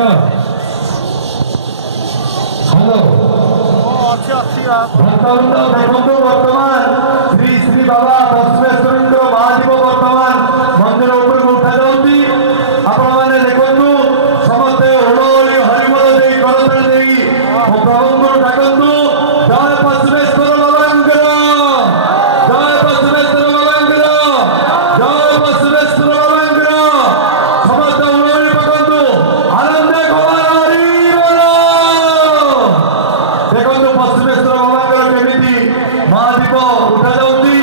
Hello भक्तवृंद देखो बर्तमान श्री श्री बाबा बसवेश्वरेन्द्र महादेव बर्तमान मंदिर ऊपर उठा जाऊँगी आपण मैंने देखु समस्ते ओलोली हरिमल दे करतल दे प्रभु को डाकतु जय बसवेश्वर बाबांकर जय बसवेश्वर बाबांकर जय बसवेश्वर बाबांकर समस्त ओलोली पकंतु आनंद कुमार हरि बोलो देखो बसवेश्वर बाबांकर केमिति महादीप उठा जाऊँगी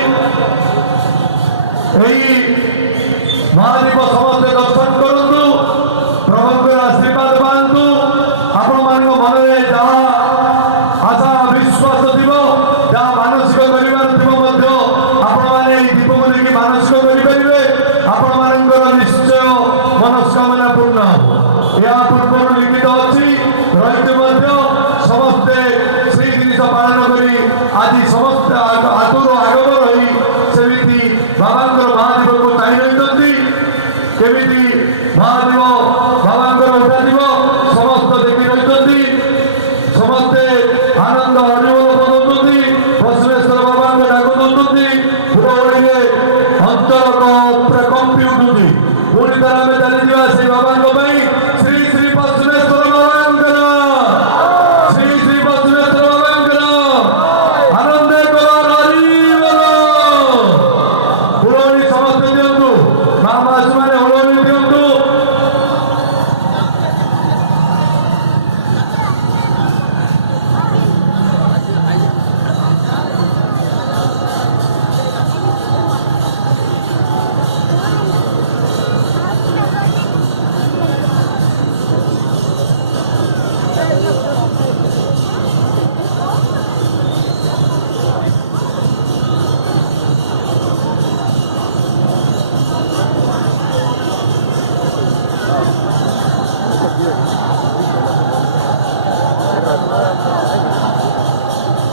महादीप समस्ते दर्शन करतु प्रभु आशीर्वाद पातु आपण मान मन में जहाँ आशा विश्वास थी जहाँ मानसिक कर दीप को लेकिन मानसिक करेंगे आपण मानकर निश्चय मनस्कामना पूर्ण या पूर्व लिखित अच्छी रही समस्ते से जिन पालन कर आज समस्त आगुर आगम रही सेमती बाबांकर महादेव को चाह रही केमिति महादेव बाबांकर उठादिव समस्त देखी रही समस्ते आनंद हरिबोल बजाउछन्ति बसवेश्वर बाबांकर डाक दौरान पूरा ओडिले अंतर कंपी उठुछि पुणी तार आम चलीजा से बाबांक श्री श्री बसवेश्वर बाबांकर श्री श्री बसवेश्वर बाबांकर आनंद करो हरिबोल पुरोणी समस्ते दियंतु महामासी माने ओलोली दियंतु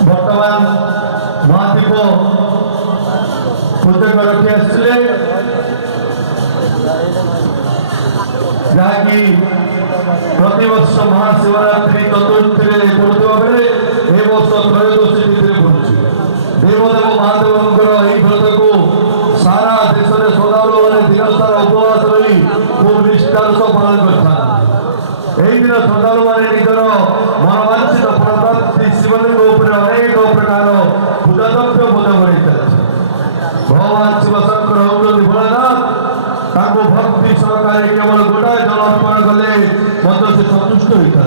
बर्तमान महादीप प्रत्येक रखी आसते जहाँकि प्रतिवर्ष महाशिवरात्रि चतुर्थी पड़ुवा बेले ए वर्ष त्रयोदशी तिथि पड़ुଛି देवदेव महादेवंकर यही व्रत को सारा देश में श्रद्धालु मैंने दिन सारा उपवास रही खूब निष्ठार सह पालन करता यही दिन श्रद्धालु मैंने निजर मनोवांछित फलप्राप्ति शिवलिंग अनेक प्रकार पूजा द्रव्य पूजा कर भगवान शिव शंकर होती भोलानाथ भक्ति सहकारे केवल गोटाए जल अर्पण कले से संतुष्ट होता।